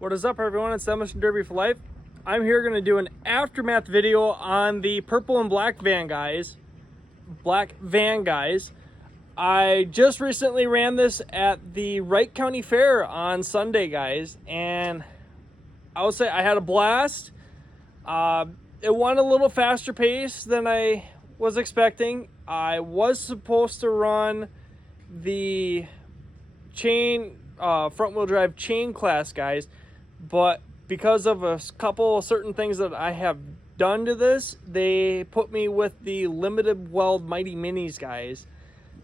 What is up, everyone? It's Demolition Derby for Life. I'm here going to do an aftermath video on the purple and black van guys. I just recently ran this at the Wright County Fair on Sunday, guys, and I would say I had a blast. It went a little faster pace than I was expecting. I was supposed to run the front wheel drive chain class, guys, but because of a couple of certain things that I have done to this, they put me with the limited weld mighty minis, guys,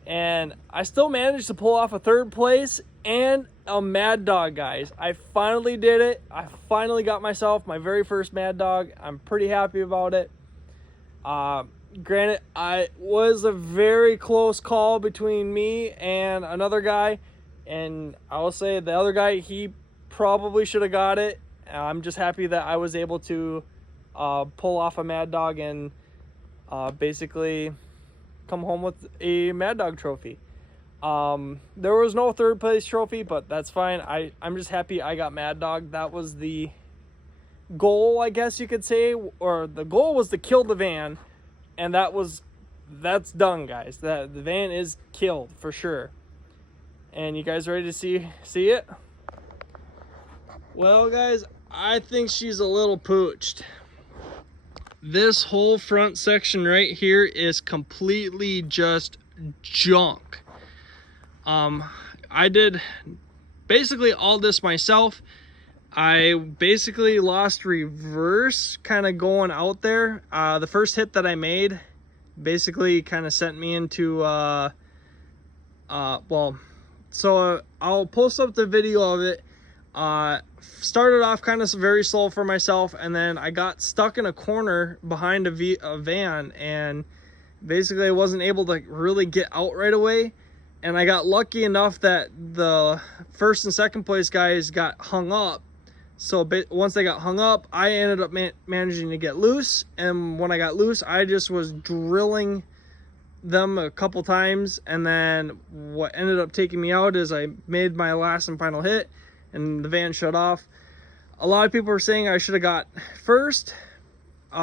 and I still managed to pull off a third place and a Mad Dog, guys. I finally did it. I finally got myself my very first Mad Dog. I'm pretty happy about it. Granted, it was a very close call between me and another guy, and I will say the other guy, he probably should have got it. I'm just happy that I was able to pull off a Mad Dog and basically come home with a Mad Dog trophy. There was no third place trophy, but that's fine. I'm just happy I got Mad Dog. That was the goal, I guess you could say, or the goal was to kill the van, and that's done, guys. The van is killed for sure. And you guys ready to see it? Well, guys, I think she's a little pooched. This whole front section right here is completely just junk. I did basically all this myself. I basically lost reverse kind of going out there. The first hit that I made basically kind of sent me into so I'll post up the video of it. Started off kind of very slow for myself, and then I got stuck in a corner behind a van, and basically I wasn't able to really get out right away. And I got lucky enough that the first and second place guys got hung up. So once they got hung up, I ended up managing to get loose, and when I got loose, I just was drilling them a couple times, and then what ended up taking me out is I made my last and final hit, and the van shut off. A lot of people were saying I should have got first,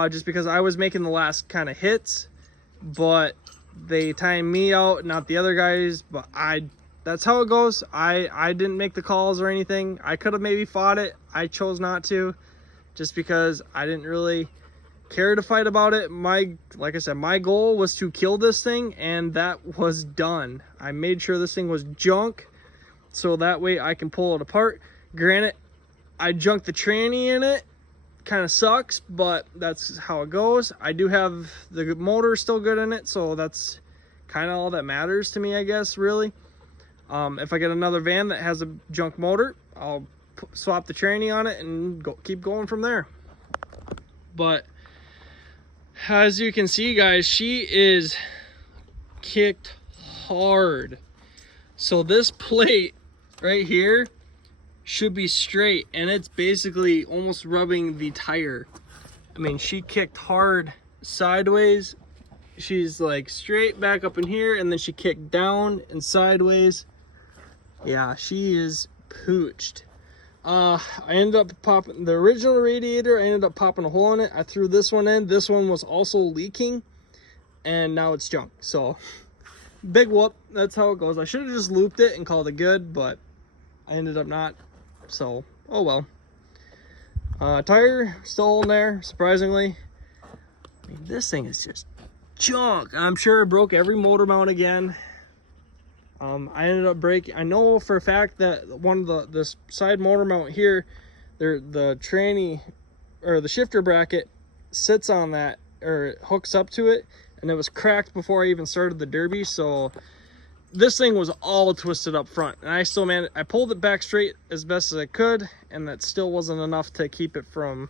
just because I was making the last kind of hits, but they timed me out, not the other guys. But that's how it goes. I didn't make the calls or anything. I could have maybe fought it. I chose not to, just because I didn't really care to fight about it. Like I said, my goal was to kill this thing, and that was done. I made sure this thing was junk, so that way I can pull it apart. Granted, I junked the tranny in it. Kind of sucks, but that's how it goes. I do have the motor still good in it, so that's kind of all that matters to me, I guess, really. If I get another van that has a junk motor, I'll swap the tranny on it and keep going from there. But as you can see, guys, she is kicked hard. So this plate right here should be straight, and it's basically almost rubbing the tire. I mean, she kicked hard sideways. She's like straight back up in here, and then she kicked down and sideways. Yeah, she is pooched. I ended up popping the original radiator. I ended up popping a hole in it. I threw this one in. This one was also leaking, and now it's junk. So big whoop. That's how it goes. I should have just looped it and called it good, but I ended up not. So oh well. Tire still in there, surprisingly. I mean, this thing is just junk. I'm sure I broke every motor mount again. I ended up breaking, I know for a fact that one of this side motor mount here, the tranny or the shifter bracket sits on that, or it hooks up to it, and it was cracked before I even started the derby. So this thing was all twisted up front, and I pulled it back straight as best as I could, and that still wasn't enough to keep it from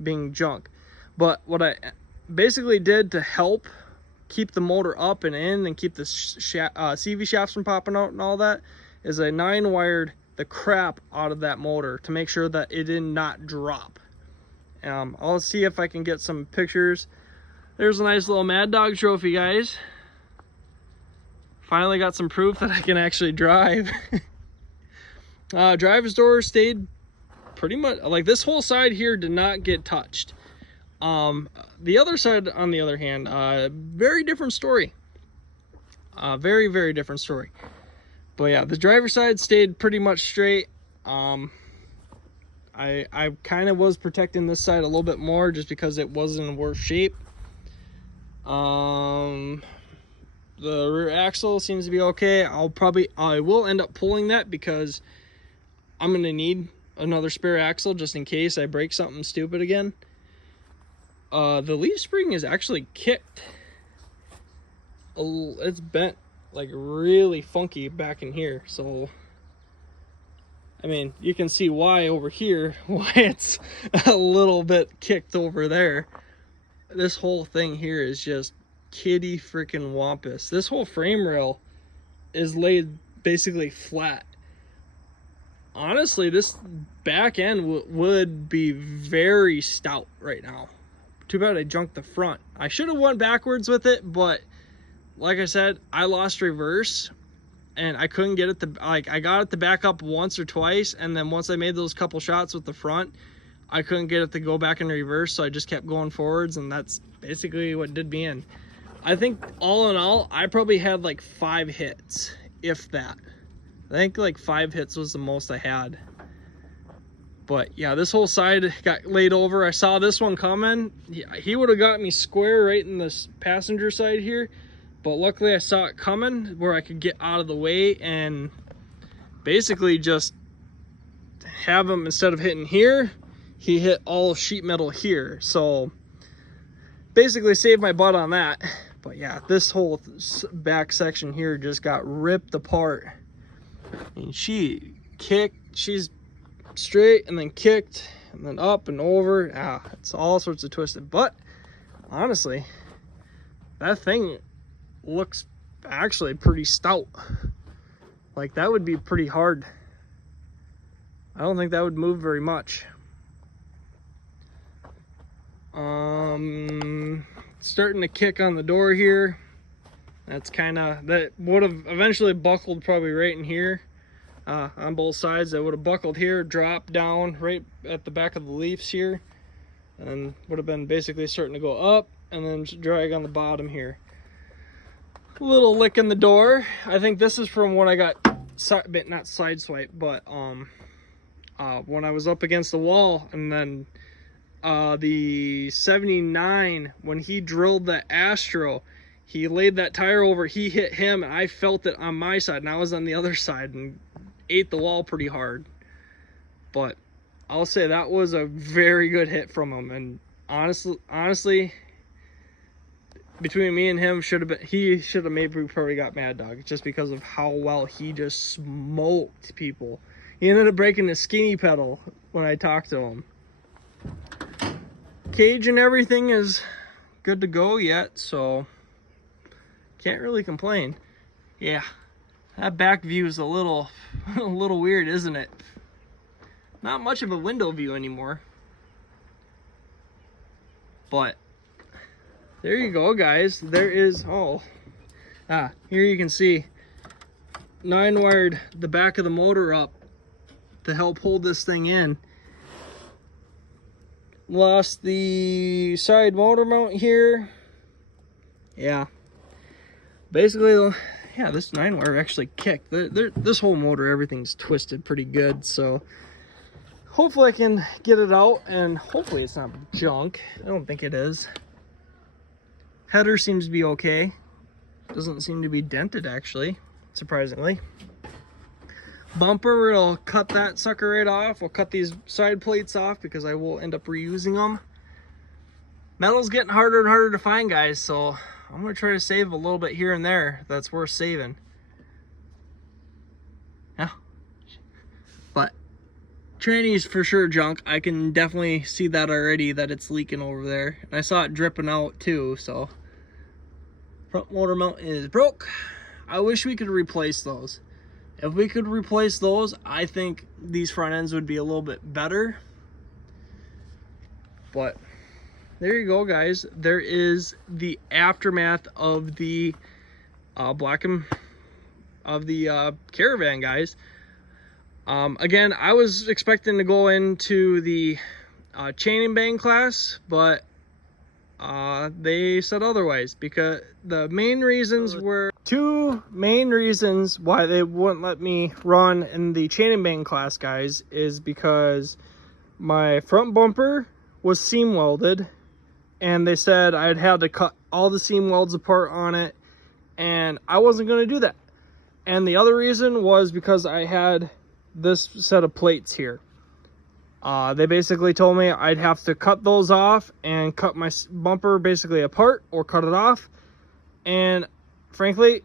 being junk. But what I basically did to help keep the motor up and in and keep the CV shafts from popping out and all that is I 9-wired the crap out of that motor to make sure that it did not drop. I'll see if I can get some pictures. There's a nice little Mad Dog trophy, guys. Finally got some proof that I can actually drive. Driver's door stayed pretty much, like this whole side here did not get touched. The other side, on the other hand, very different story. Very, very different story. But yeah, the driver's side stayed pretty much straight. I kind of was protecting this side a little bit more just because it was in worse shape. The rear axle seems to be okay. I will end up pulling that because I'm gonna need another spare axle just in case I break something stupid again. The leaf spring is actually kicked. It's bent like really funky back in here, so I mean you can see why over here, why it's a little bit kicked over there. This whole thing here is just kitty freaking wampus. This whole frame rail is laid basically flat. Honestly, this back end would be very stout right now. Too bad I junked the front. I should have went backwards with it, but like I said, I lost reverse and I couldn't get it to, like, I got it to back up once or twice, and then once I made those couple shots with the front, I couldn't get it to go back in reverse, so I just kept going forwards, and that's basically what did me in. I think all in all, I probably had like 5 hits, if that. I think like 5 hits was the most I had. But yeah, this whole side got laid over. I saw this one coming. He would have got me square right in this passenger side here, but luckily I saw it coming where I could get out of the way and basically just have him, instead of hitting here, he hit all sheet metal here. So basically saved my butt on that. But yeah, this whole back section here just got ripped apart. And she kicked, she's straight and then kicked and then up and over. It's all sorts of twisted. But honestly, that thing looks actually pretty stout. Like, that would be pretty hard. I don't think that would move very much. Starting to kick on the door here. That's kind of, that would have eventually buckled probably right in here. On both sides, that would have buckled here, dropped down right at the back of the leaves here, and would have been basically starting to go up and then drag on the bottom here. A little lick in the door. I think this is from when I got not sideswiped, but when I was up against the wall, and then the 79, when he drilled the Astro, he laid that tire over, he hit him, and I felt it on my side, and I was on the other side and ate the wall pretty hard. But I'll say that was a very good hit from him, and honestly, between me and him, he should have maybe probably got Mad Dog, just because of how well he just smoked people. He ended up breaking the skinny pedal when I talked to him. Cage and everything is good to go yet, so can't really complain. Yeah, that back view is a little weird, isn't it? Not much of a window view anymore. But there you go, guys. There is, here you can see 9-wired the back of the motor up to help hold this thing in. Lost the side motor mount here. Yeah, basically, yeah, this 9-wire actually kicked. This whole motor, everything's twisted pretty good, so hopefully I can get it out, and hopefully it's not junk. I don't think it is. Header seems to be okay. Doesn't seem to be dented, actually, surprisingly. Bumper, we'll cut that sucker right off. We'll cut these side plates off because I will end up reusing them. Metal's getting harder and harder to find, guys, so I'm going to try to save a little bit here and there that's worth saving. Yeah. But tranny's for sure junk. I can definitely see that already, that it's leaking over there. And I saw it dripping out too, so. Front motor mount is broke. I wish we could replace those. If we could replace those, I think these front ends would be a little bit better. But there you go, guys. There is the aftermath of the caravan, guys. Again, I was expecting to go into the chain and bang class, but they said otherwise, because the main reasons were two main reasons why they wouldn't let me run in the chain and bang class, guys, is because my front bumper was seam welded, and they said I'd have to cut all the seam welds apart on it, and I wasn't going to do that. And the other reason was because I had this set of plates here. They basically told me I'd have to cut those off and cut my bumper basically apart or cut it off. And frankly,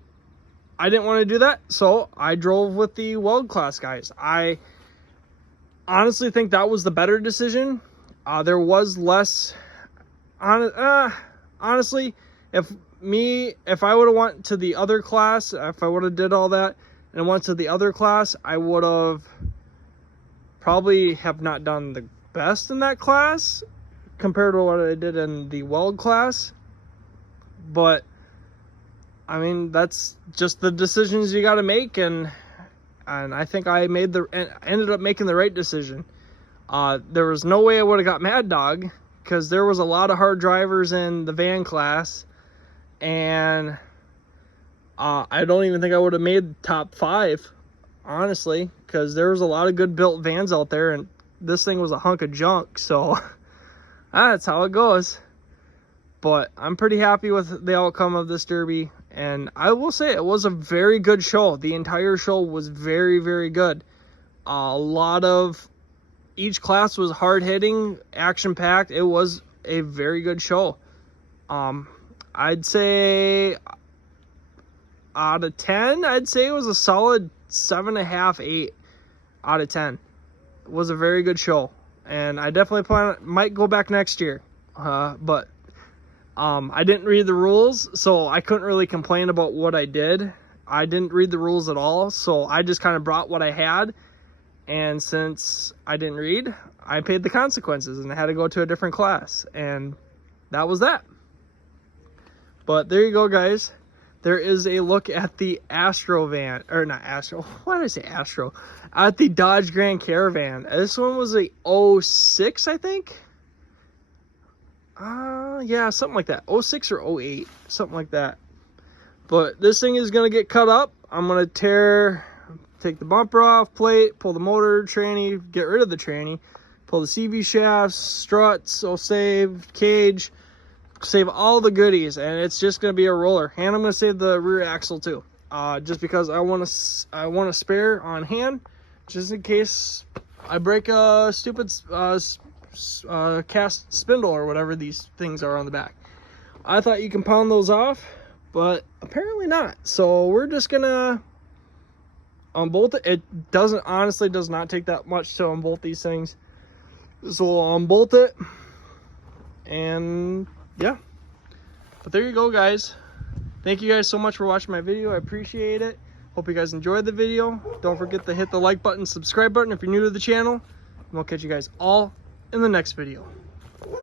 I didn't want to do that, so I drove with the weld class guys. I honestly think that was the better decision. There was less, honestly, if I would have went to the other class, if I would have did all that and went to the other class, I would have probably have not done the best in that class compared to what I did in the weld class. But I mean, that's just the decisions you got to make, and I think I ended up making the right decision. There was no way I would have got Mad Dog, because there was a lot of hard drivers in the van class, and I don't even think I would have made top 5, honestly, because there was a lot of good built vans out there, and this thing was a hunk of junk. So that's how it goes. But I'm pretty happy with the outcome of this derby, and I will say it was a very good show. The entire show was very, very good. Each class was hard hitting, action packed. It was a very good show. I'd say out of 10, I'd say it was a solid 7.5, 8 out of 10. It was a very good show, and I definitely might go back next year. But I didn't read the rules, so I couldn't really complain about what I did. I didn't read the rules at all, so I just kind of brought what I had, and since I didn't read, I paid the consequences, and I had to go to a different class, and that was that. But there you go, guys. There is a look at the Astro van, or not Astro, why did I say Astro? At the Dodge Grand Caravan. This one was a 06, I think. Yeah, something like that. 06 or 08, something like that. But this thing is going to get cut up. I'm going to take the bumper off, plate, pull the motor, tranny, get rid of the tranny, pull the CV shafts, struts, I'll save, cage, save all the goodies, and it's just going to be a roller. And I'm going to save the rear axle too, just because I want a spare on hand, just in case I break a stupid cast spindle or whatever these things are on the back. I thought you can pound those off, but apparently not. So we're just gonna unbolt it. It honestly does not take that much to unbolt these things. So we'll unbolt it, and yeah. But there you go, guys. Thank you guys so much for watching my video. I appreciate it. Hope you guys enjoyed the video. Don't forget to hit the like button, subscribe button if you're new to the channel. And we'll catch you guys all in the next video.